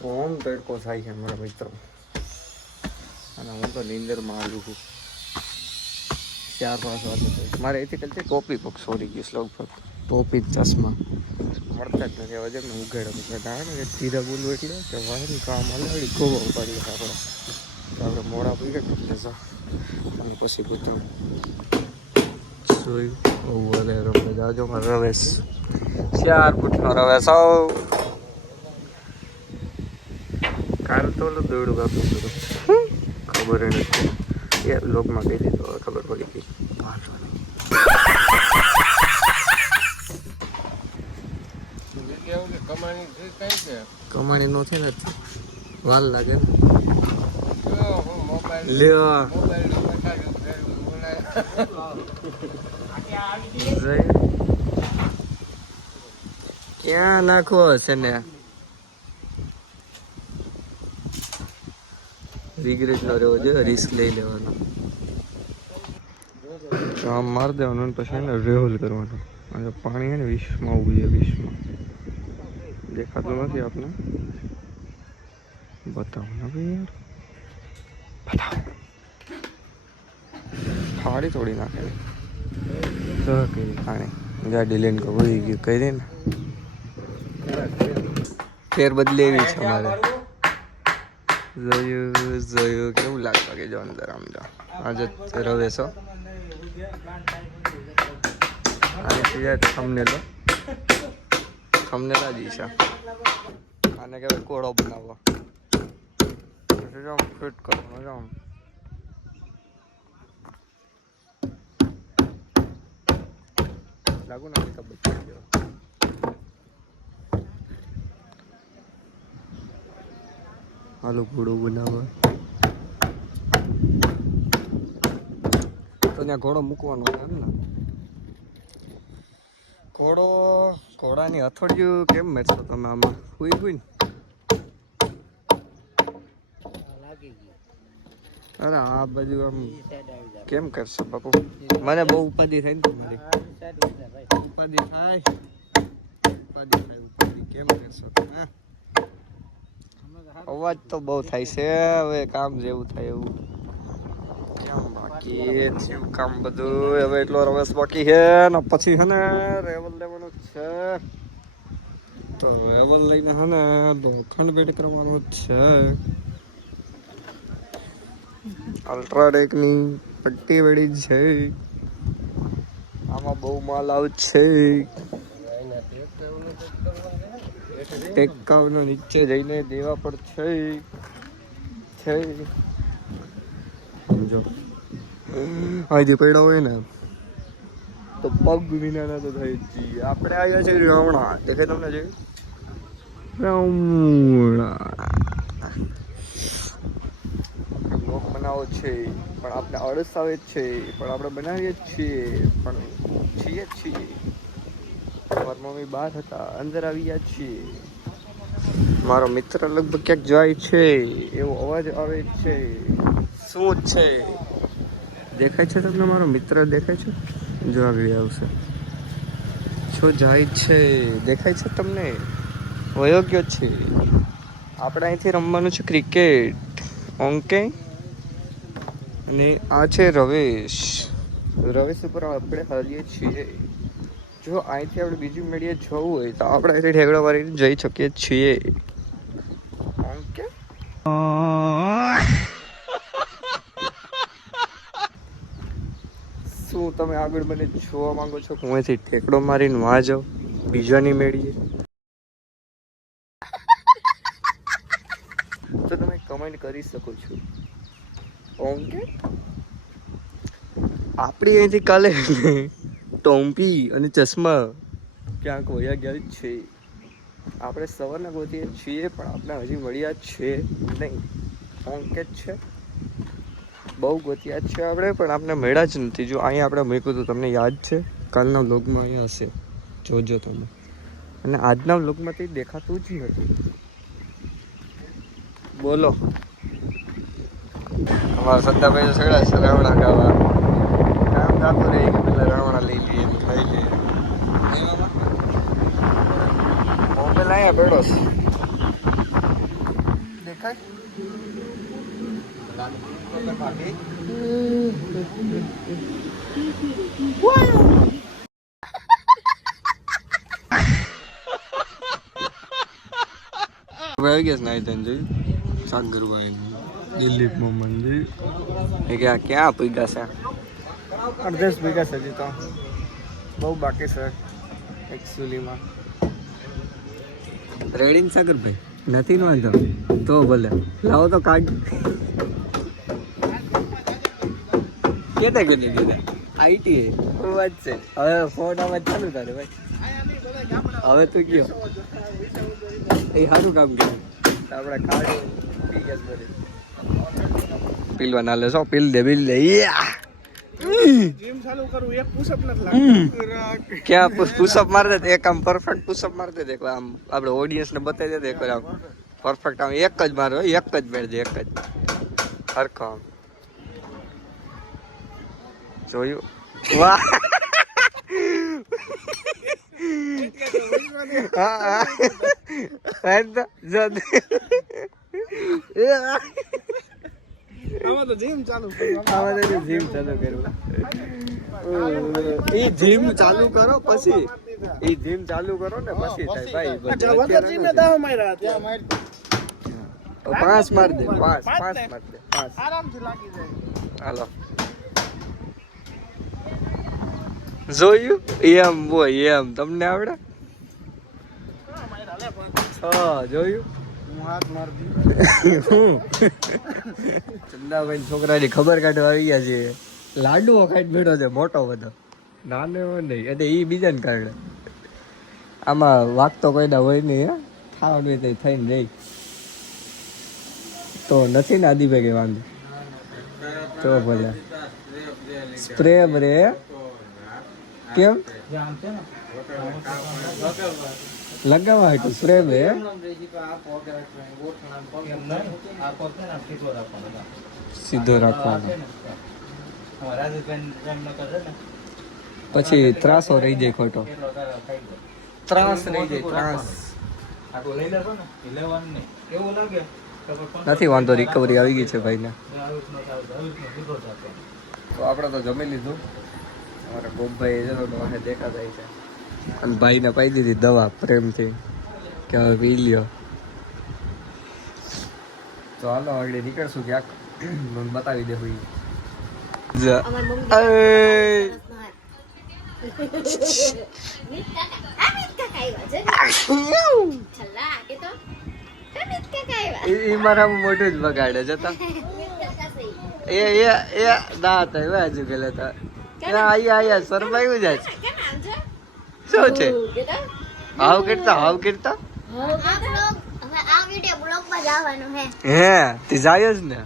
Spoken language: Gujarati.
તો આમ તડકો થાય છે મારા મિત્રો, અને હું તો નીંદરમાં આવું છું. 4-5 વાગે મારે એથી કલથી ટોપી પક્ષ સોરી ગયું લગભગ. ટોપી ચશ્મા મળતા જ નથી. હવે જેમ ઉઘેડો કારણ કે ધીરે બોલવું એટલે કે વાહન કામ અલગ ગોવા ઉપાડી આપણે તો આપણે મોડા પડી ગયા એટલે અને પછી પૂછું જોયું ઓવર રમે જાજો મારો રવેશ 4 ફૂટનો રવેશ કાલ તો ઓલું દોડું કાપું હતું ખબર નથી એ લોકમાં કહી દીધું હવે ખબર પડી ગઈ. કમાણી નો થાય ને વાર લાગે ને લ્યો ક્યાં નાખવો છે ને રિગ્રેટ ન રહેવો જોઈએ, રિસ્ક લઈ લેવાનો. આમ મારી દેવાનું પછી એને રેહોલ કરવાનું. અને પાણી છે ને 20માં ઉગી જાય 20માં દેખાતું નથી આપને. બતાવો ને ભાઈ યાર બતાવો. ફાડી થોડી નાખે તો કઈ પાણી ગાડી લઈને વહી ગયું કહી દે ને. ફેર બદલી એવી છે અમારે. જોયું કેવું લાગતું કે જો અંદર આમ જો આજે રવેશો થમનેલ જ ઈશા આને કહેવાય કોળો બનાવવો. ફિટ કરવાનો આમ લાગુ ના ખબર હાલો ઘોડો બનાવવા તો ત્યાં ઘોડો મૂકવાનો એમ ને. ઘોડાની હથોડિયું કેમ મેચો તમે આમાં હુઈ ને? અરે આ બાજુ આમ કેમ કરશો બાપુ? મને બહુ ઉપાધિ થાય ને તમારી. ઉપાધિ થાય કેમ કરશો તમે? અવાજ તો બહુ થાય છે. હવે કામ જેવું થાય એવું કેમ બાકી થયું કામ બધું. હવે એટલો રવેશ બાકી છે ને પછી છે ને રેવલ લેવાનું છે. તો રેવલ લઈને છે ને લોખંડ બેટ કરવાનું છે. અલ્ટ્રાટેકની પટ્ટી વેડી છે. આમાં બહુ માલ આવશે. ટેકાવનો નીચે જઈને દેવા પડશે. સમજો અહીંથી પડ્યા હોય ને તો પગ વિનાના તો થઈ જ જઈએ. આપણે આવ્યા છે રાવણા દેખાય તમને છે રાવણા બ્લોગ બનાવો છે પણ આપણે અળસ આવે જ છે પણ આપણે બનાવીએ જ છીએ પણ છીએ મારા મમ્મી બહાર હતા અંદર આવી ગયા છીએ. મારો મિત્ર લગભગ ક્યાંક જાય છે એવો અવાજ આવે છે. શું છે દેખાય છે તમને? મારો મિત્ર દેખાય છે? જો આવી આવશે શું જાય છે દેખાય છે તમને? વયો ગયો છે. આપણે અહીંથી રમવાનું છે ક્રિકેટ. ઓકે અને આ છે રવેશ ઉપર આપણે હારીએ છીએ. જો અહીંથી આપણે બીજી મેળીએ જવું હોય તો આપણે અહીંથી ઠેકડા મારીને જઈ શકીએ છીએ. ઓકે શું તમે આગળ મને જોવા માંગો છો કે હું અહીંથી ઠેકડો મારીને વાં જાઉં બીજાની મેળીએ? તો તમે કમેન્ટ કરી શકો છો. ઓકે આપણી અહીંથી કાલે ટોમ્પી અને ચશ્મા ક્યાંક વયા ગયા છે. આપણે સવારના ગોતીએ છીએ પણ આપણે હજી મળ્યા છે નહીં. ઓકે છે બહુ ગોત્યા છે આપણે પણ આપણે મળ્યા જ નથી. જો અહીંયા આપણે મૂક્યું હતું તમને યાદ છે? કાલના વ્લોગમાં અહીંયા હશે જોજો તમે. અને આજના વ્લોગમાં તે દેખાતું જ નથી. બોલો અમારા સત્તાભાઈ સગડા છે રાવણા ગાવા કામ ગાતું રહી કે પેલા રાવણા લઈ લઈએ ખાઈ લઈએ. મોબાઈલ અહીંયા પડ્યો છે દેખાય ભાભી આવી ગયા નાઈ ધન જોયું સાગરભાઈ દિલીપ મોહમ્મદ એ ક્યાં પૈગા છે 10 વીઘા છે હજી તો બહુ બાકી છે એકચ્યુઅલીમાં રેડિંગ સાગરભાઈ નથી નો વાંધો તો ભલે લાવો તો કાર્ડ કેતા કરી દીધા આઈટી વાત છે હવે ફોન આમાં ચાલુ કરે ભાઈ હવે તું કયો એ સારું કામ કર્યું આપણે કાર્ડ પી ગયા બધે પીલવા ના લેશો પીલ દે જીમ ચાલુ કરું એક પુશઅપ નથી લાગતો ક્યાં પુશઅપ માર દે એક આમ પરફેક્ટ પુશઅપ માર દે એકવાર આમ આપણે ઓડિયન્સ ને બતાવી દે એકવાર આમ પરફેક્ટ આમ એક જ મારો એક જ મેળ દે એક જ હરખો આમ જોયું વાહ હા આમાં તો જીમ ચાલુ કરવું ઈ જીમ ચાલુ કરો પછી ઈ જીમ ચાલુ કરો ને પછી થાય ભાઈ પાંચ માર દે પાંચ માર દે આરામથી લાગી જાય હાલો જોયું એમ બોય એમ તમને આવડે જોયું ચંદાભાઈ છોકરાની ખબર કાઢવા આવી ગયા છે લાડુઓ ખાઈ બેઠો છે મોટો બધો નાનો નહીં એટલે એ બીજાને કારણે આમાં વાગતો કોઈના હોય નહીં હે ખાવાનું તો થઈને રહી તો નથી ને આદિભાઈ કે વાંધો તો ભલે સ્પ્રે બ્રે કેમ લગાવવા હતું સ્પ્રે બ્રે સીધો રાખવાનો પછી ત્રાસો રહી જાય ખોટો ત્રાસ રહી જાય ત્રાસ નથી વાંધો રિકવરી આવી ગઈ છે ભાઈને તો આપણે તો જમી લીધું અમારા ગોપભાઈ દેખા જાય છે અને ભાઈને પાઈ દીધી દવા પ્રેમથી કે હવે પી લ્યો તો હાલો આગળ નીકળશું ક્યાંક બતાવી દે ભાઈ મારા મોઢું જ બગાડે જતા એ દાંત હજુ પેલા તો આયા શરમાયું જાય શું છે હાવ કરતા હે તે જાય જ ને